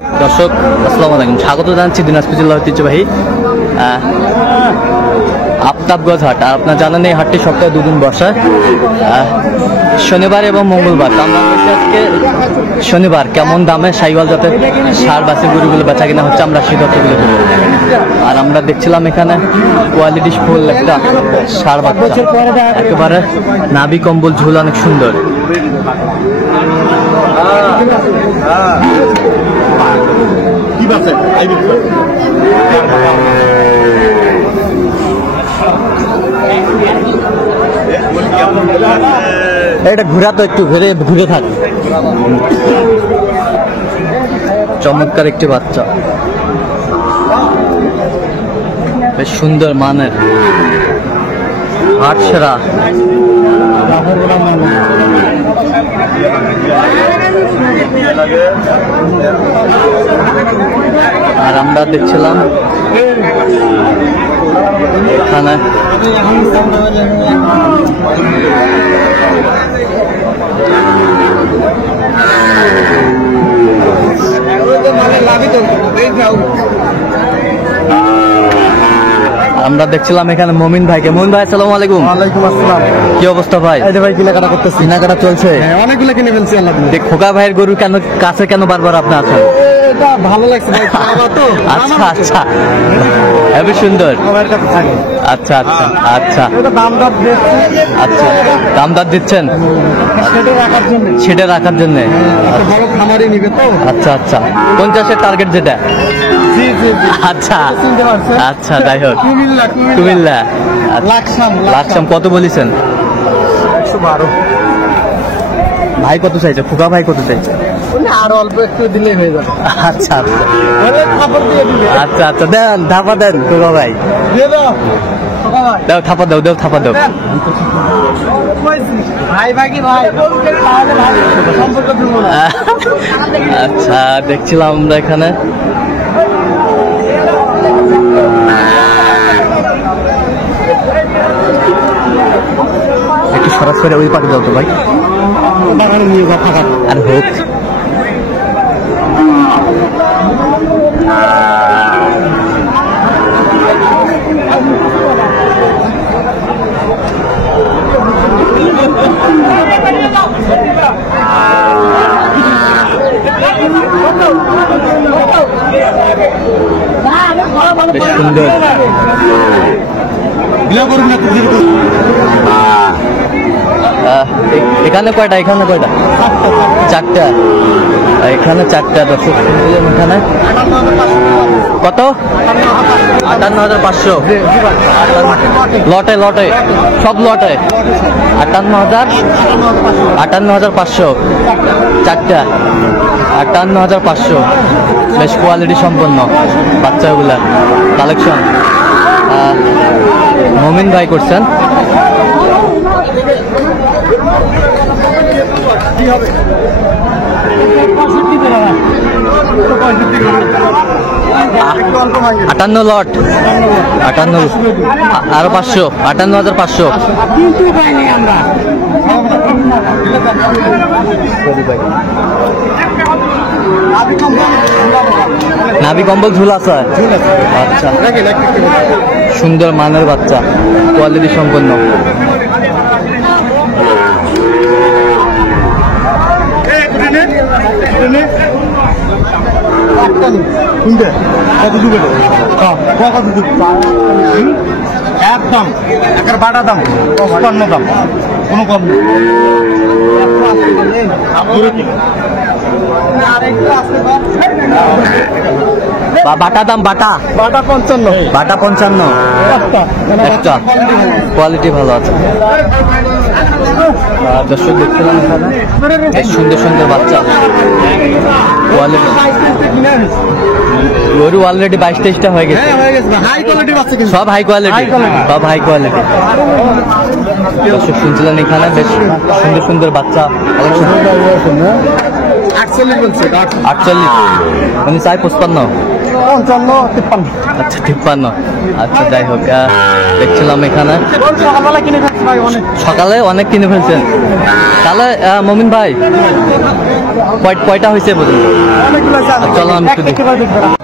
দর্শক আসসালামু আলাইকুম, স্বাগত জানাচ্ছি দিনাজপুর জেলা ঐতিহ্যবাহী আফতাবগঞ্জ হাট। আর আপনারা জানেন এই হাটটি সপ্তাহে দুদিন বসে, শনিবার এবং মঙ্গলবার। আমরা আজকে শনিবার কেমন দামে সাইওয়াল জাতের সার বাসি গরুগুলো বেচা কিনা হচ্ছে আমরা সেই তথ্যগুলো দেবো। আর আমরা দেখছিলাম এখানে কোয়ালিটি ফুল একটা সার বাচ্চা, একেবারে নাভি কম্বল ঝুল অনেক সুন্দর। এটা ঘুরা তো একটু ঘুরে থাক। চমৎকার একটি বাচ্চা, বেশ সুন্দর মানের, হাট সেরা। আর আমরা দেখছিলাম এখানে আমরা দেখছিলাম এখানে মমিন ভাইকে। মমিন ভাই আসসালামু আলাইকুম। ওয়ালাইকুম আসসালাম। কি অবস্থা ভাই? এই যে ভাই কেনাকাটা করতেছি। কেনাকাটা চলছে? হ্যাঁ, অনেকগুলো কিনে ফেলছি আল্লাহ। খোকা ভাইয়ের গরু কেন কাছে কেন বারবার আপনি আছেন? এটা ভালো লাগছে ভাই, খাওয়া তো। আচ্ছা আচ্ছা, হেবি সুন্দর। সবার কাছে থাকে। আচ্ছা আচ্ছা আচ্ছা এটা দাম দর দিচ্ছে। আচ্ছা, দাম দর দিচ্ছেন সেটা রাখার জন্য। সেটা রাখার জন্য? একটা বড় খামারে নিবে তো। আচ্ছা আচ্ছা, 50-এর টার্গেট যেটা? জি জি জি। আচ্ছা চিনতে পারছেন? আচ্ছা, যাই হোক। কুমিল্লা কুমিল্লা। লাকসাম কত বলেছেন? 112। ভাই কত চাইছে? খোকা ভাই কত চাইছে? আর অল্প একটু দিলেই হয়ে যাবে। আচ্ছা আচ্ছা খাবার দিয়ে দিবে। আচ্ছা আচ্ছা, দেন থাপা দেন খোকা ভাই, দিয়ে দাও। ভাই দাও থাপা দাও, দাও থাপা দাও। ভাই ভাই কি ভাই তাহলে ভাই সম্পর্ক দিব না। আচ্ছা, দেখছিলাম আমরা এখানে একটু সরাসরি ওই পাঠে দাও তো ভাই। আর হোক বেশ সুন্দর। এখানে কয়টা? এখানে কয়টা? চারটা। এখানে চারটা। দর্শক এখানে কত? 58,500 লটে লটে, সব লটে 58,500 চারটা। 58,500, বেশ কোয়ালিটি সম্পন্ন বাচ্চাগুলা কালেকশন। মমিন ভাই করছেন। আটান্ন লট, 58, আরো 500, 58,500। নাভি কম্বল ঝুল আছে? আচ্ছা, সুন্দর মানের বাচ্চা, কোয়ালিটি সম্পন্ন। একদম একের বাটা দাম 55 দাম, কোনো কম নেই। বাটা দাম? বাটা 55। বাটা 55 একটা, কোয়ালিটি ভালো আছে। দর্শক দেখছিলাম এখানে সুন্দর সুন্দর বাচ্চা, কোয়ালিটি। গরু অলরেডি 22-23টা হয়ে গেছে। সব হাই কোয়ালিটি, সব হাই কোয়ালিটি। দর্শক শুনছিলেন এখানে বেশ সুন্দর সুন্দর বাচ্চা। 48 বলছে। 48 মানে চাই 55। 55, 53। আচ্ছা 53। আচ্ছা যাই হোক, দেখছিলাম এখানে সকালবেলা কিনে খাচ্ছি ভাই, অনেক সকালে অনেক কিনে ফেলছেন। তাহলে মমিন ভাই কয়টা হয়েছে পর্যন্ত? চলো আমি একটু দেখি।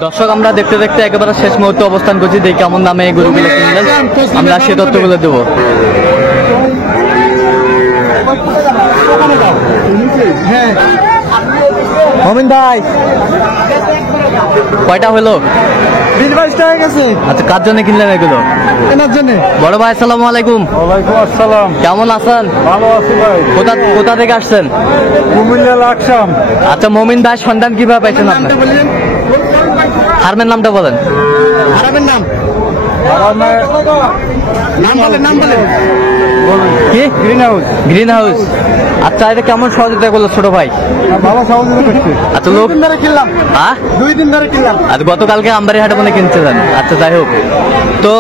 দর্শক আমরা দেখতে দেখতে একেবারে শেষ মুহূর্তে অবস্থান করছি, দেখি কেমন দামে এই গরুগুলো কিনলেন, আমরা সে তথ্যগুলো দেবো। মমিন ভাই কয়টা হলো? 20-22টা হয়ে গেছে। আচ্ছা কার জন্য কিনলেন এগুলো? কেনার জন্য। বড় ভাই আসসালামু আলাইকুম। ওয়ালাইকুম আসসালাম। কেমন আছেন? ভালো আছি ভাই। কোথা থেকে আসছেন? কুমিল্লা লাকসাম। আচ্ছা মমিন ভাই সন্ধান কিভাবে পাইছেন আপনি? ফার্মের নামটা বলেন। আরামের নাম নাম বলেন কি? Green house. Green house. আচ্ছা এটা কেমন সহযোগিতা করলো ছোট ভাই? ভালো সহযোগিতা করছে। আচ্ছা লোক 2 দিন ধরে কিনলাম। হ্যাঁ 2 দিন ধরে কিনলাম। আচ্ছা গতকালকে আমবাড়ি হাটে মনে কিনছিলেন। আচ্ছা যাই হোক, তো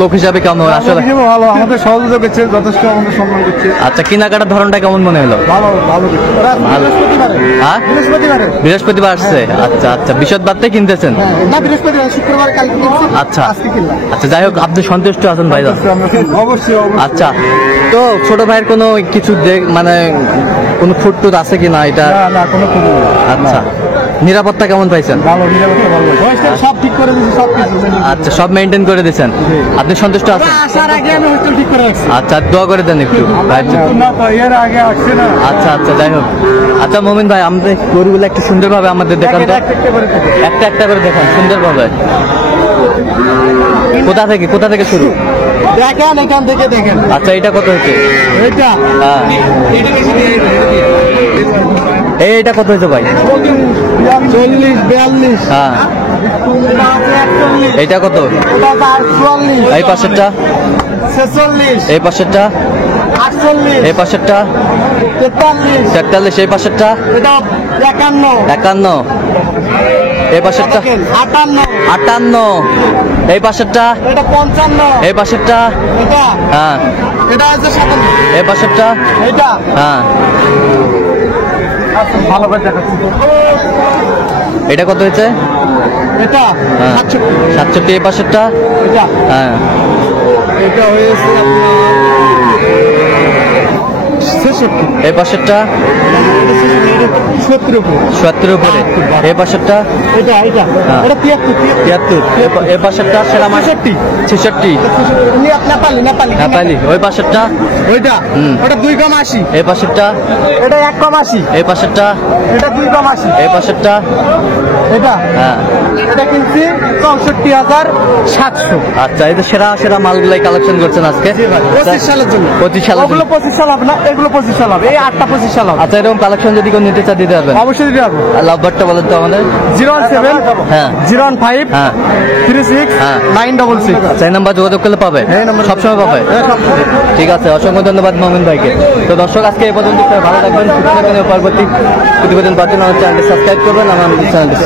লোক হিসাবে কেমন আসলে? ভালো, আমাদের সহযোগিতা করছে, যথেষ্ট আমাদের সম্মান করছে। আচ্ছা কেনাকাটার ধরনটা কেমন মনে হলো? ভালো ভালো ভালো। হ্যাঁ বৃহস্পতিবারে বৃহস্পতিবার আসছে। আচ্ছা আচ্ছা বিশদবারতে কিনতেছেন। না, বৃহস্পতিবার শুক্রবার কালকে কিনছি। আচ্ছা আজকে কিনলাম। আচ্ছা যাই হোক আপনি সন্তুষ্ট আছেন ভাই? অবশ্যই আচ্ছা তো ছোট ভাইয়ের কোনো কিছু মানে কোনো ফুটটুত আছে কিনা এটা? না কোনো কোনো আচ্ছা নিরাপত্তা কেমন পাইছেন? ভালো, নিরাপত্তা ভালো। সব ঠিক করে দিয়েছি, সব কিছু। আচ্ছা সব মেনটেন করে দিয়েছেন, আপনি সন্তুষ্ট আছেন? আসার আগে আমি হোস্টেল ঠিক করে রাখছি। আচ্ছা দোয়া করে দেন একটু ভাইয়ের জন্য। না তো এর আগে আসছে না। আচ্ছা আচ্ছা যাই হোক। আচ্ছা মোমিন ভাই আমাদের গরুগুলো একটু সুন্দরভাবে আমাদের দেখান তো। একটা একটা করে দেখান সুন্দরভাবে। কোথা থেকে শুরু? দেখেন এখান থেকে দেখেন। আচ্ছা এটা কত হচ্ছে? এটা হ্যাঁ এইটা কত হয়েছে ভাই? 40-42। হ্যাঁ এইটা কত? 44। এই পাশেরটা? 46। এই পাশেরটা? 48। এই পাশেরটা? 43। 43। এই পাশেরটা? এটা 51। 51। এই পাশেরটা? 58। 58। এই পাশেরটা? এটা 55। এই পাশেরটা? এটা হ্যাঁ এটা আছে 57। এই পাশেরটা? এটা হ্যাঁ ভালো করে দেখাচ্ছি। এটা কত হয়েছে? এটা হ্যাঁ 67। এই পাশেরটা? এটা হ্যাঁ এটা হয়েছে আপনার 66। এই পাশেরটা? 70 উপরে। 70 উপরে। এই পাশেরটা? এটা হ্যাঁ। এটা 73। 73। এই পাশেরটা? সেরা মাস 66। নেপালি নেপালি। ওই পাশেরটা? ওইটা হুম। ওটা 2 কম 80। এই পাশেরটা? এটা 1 কম 80। এই পাশেরটা? এটা 2 কম 80। এই পাশেরটা? এটা হ্যাঁ এটা কিনছি 64,700। আচ্ছা এই তো সেরা সেরা মালগুলাই কালেকশন করছেন আজকে 25 সালের জন্য। 25 সালের ওগুলো জন্য। 25 সাল হবে না, এগুলো 25 সাল হবে। এই 8টা 25 সাল হবে। আচ্ছা এরকম কালেকশন যদি কেউ নিতে চায় দিতে পারবেন? অবশ্যই দিতে পারবো। আর লাভবারটা বলেন তো আমাদের। 017 হ্যাঁ 015 হ্যাঁ 36 হ্যাঁ। 966। আচ্ছা এই নাম্বার যোগাযোগ করলে পাবে? এই নাম্বারে- সবসময় পাবে? ঠিক আছে অসংখ্য ধন্যবাদ মোমিন ভাইকে। তো দর্শক আজকে এই পর্যন্ত, সবাই ভালো থাকবেন সুস্থ থাকবেন। পরবর্তী প্রতিবেদন পাওয়ার জন্য আমার চ্যানেলটি সাবস্ক্রাইব করবেন, আমার চ্যানেলটি